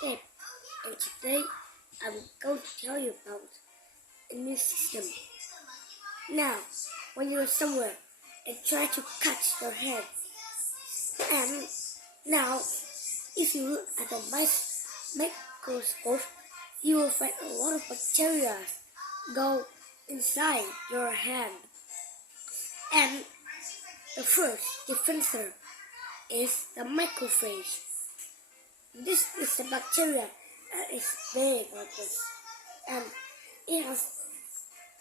step, and today I'm going to tell you about immune system. Now, when you're somewhere and try to cut your head, and now if you look at a microscope, you will find a lot of bacteria go inside your hand. And the first defensor is the macrophage. This is the bacteria that is big like this, and it has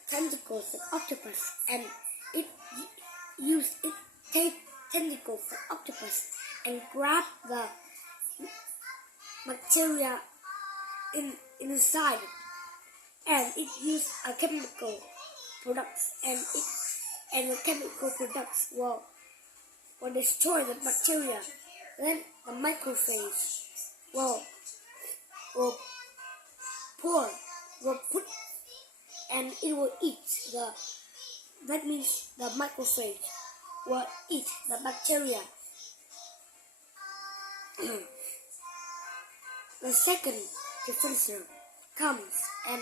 tentacles like octopus, and it uses its tentacles like octopus and grab the bacteria inside, and it uses a chemical products, and the chemical products will destroy the bacteria. Then the macrophage will put, and it will eat that means the macrophage will eat the bacteria. The second defensor comes, and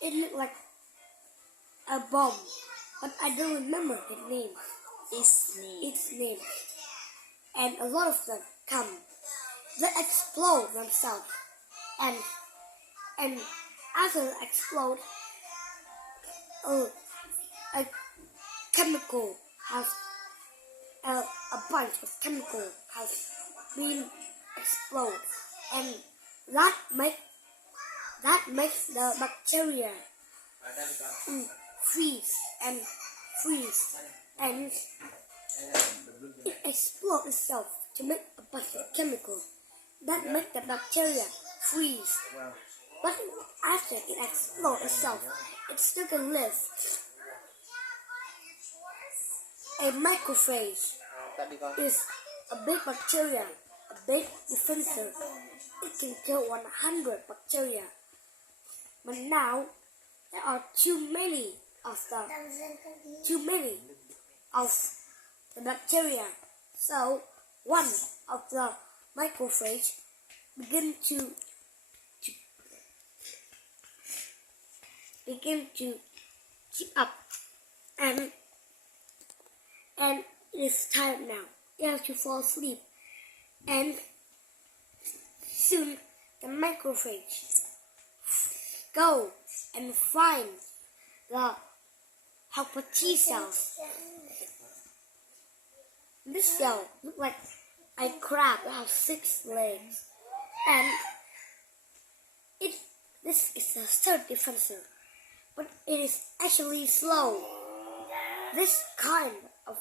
it looks like a bomb, but I don't remember its name. And a lot of them come. They explode themselves, and after they explode, a chemical has a bunch of chemical has been explode, and that makes the bacteria freeze, and it explodes itself to make a bunch of chemicals that make the bacteria freeze. But after it explodes itself, it still can live. A macrophage is a big bacteria, a big defensor. It can kill 100 bacteria. But now there are too many of the bacteria. So one of the macrophage begin to keep up, and it is time now. You have to fall asleep, and soon the macrophage go and find the helper T cells. This cell looks like a crab that has 6 legs, and this is the third defensor, but it is actually slow. This kind of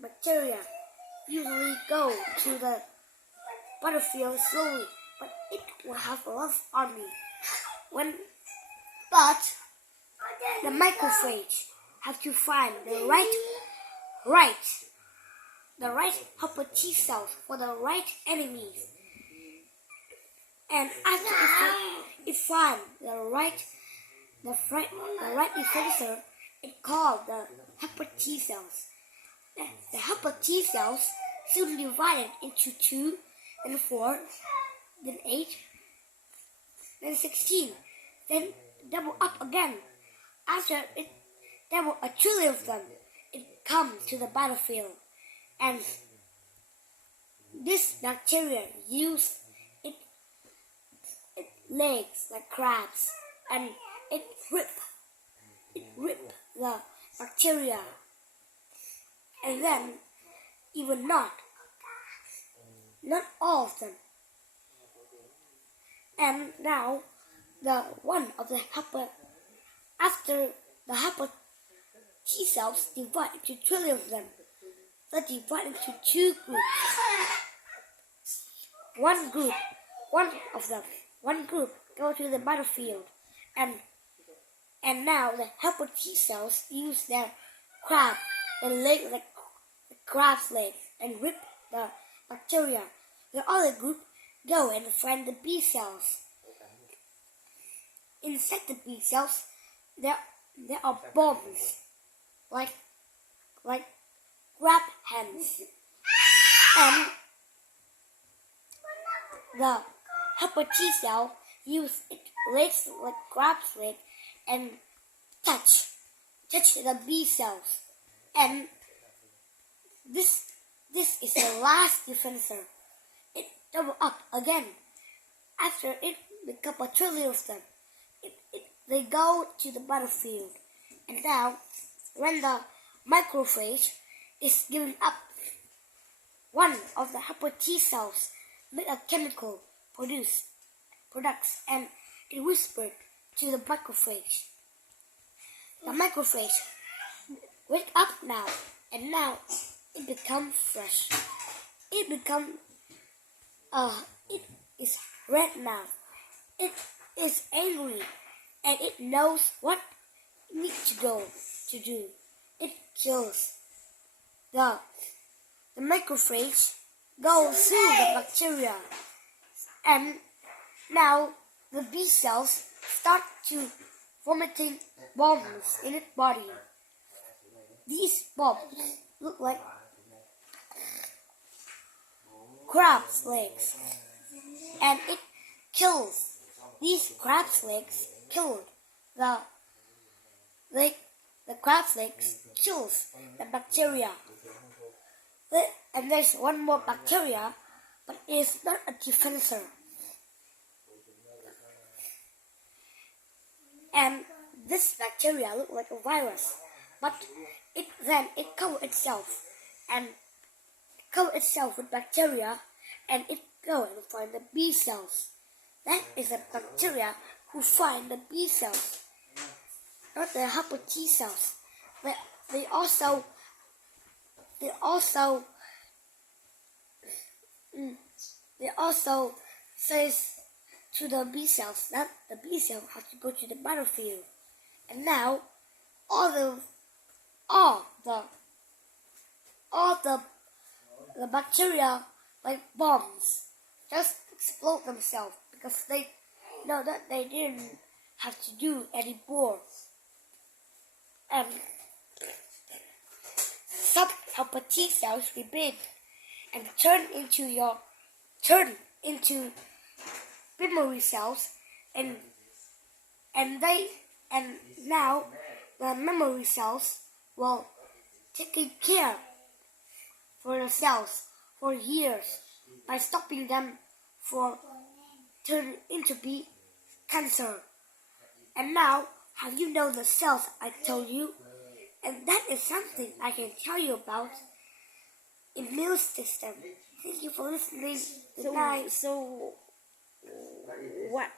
bacteria usually go to the battlefield slowly, but it will have a lot of army. But the macrophage have to find the right helper T cells for the right enemies, and after it finds the right defensor, it called the helper T cells. The helper T cells soon divided into 2, then 4, then 8, then 16, then double up again. After it double a trillion of them, it comes to the battlefield, and this bacteria use its legs like crabs, and it rip the bacteria, and then even not all of them. And now after the helper T cells divide into trillion of them, they divide into 2 groups. One group go to the battlefield, and now the helper T cells use their crab's leg, and rip the bacteria. The other group go and find the B cells. Inside the B cells, there are bombs, like grab hands, and the helper T cell use its legs like crab's leg and touch the B cells, and this is the last defensor. It double up again. After it become a trillion of them, they go to the battlefield. And now, when the macrophage is giving up, one of the helper T cells make a chemical products, and it whispered to the macrophage. The macrophage wake up now, and now it becomes fresh. It is red now. It is angry, and it knows what it needs to do. It kills. The macrophage goes through the bacteria, and now the B cells start to vomiting bombs in its body. These bombs look like crab's legs, and it kills. These crab's legs killed the crab's legs kills the bacteria. And there's one more bacteria, but it is not a defensor. And this bacteria looks like a virus, but it covers itself with bacteria, and it go and find the B cells. That is a bacteria who find the B cells, not the helper T cells. They also says to the B cells that the B cell has to go to the battlefield. And now all the bacteria, like bombs, just explode themselves because they know that they didn't have to do any more. And some helper T cells remain and turn into memory cells, and now the memory cells will taking care for the cells for years by stopping them for turning into be cancer. And now, have you known the cells I told you? And that is something I can tell you about immune system. Thank you for listening. Good night. So what?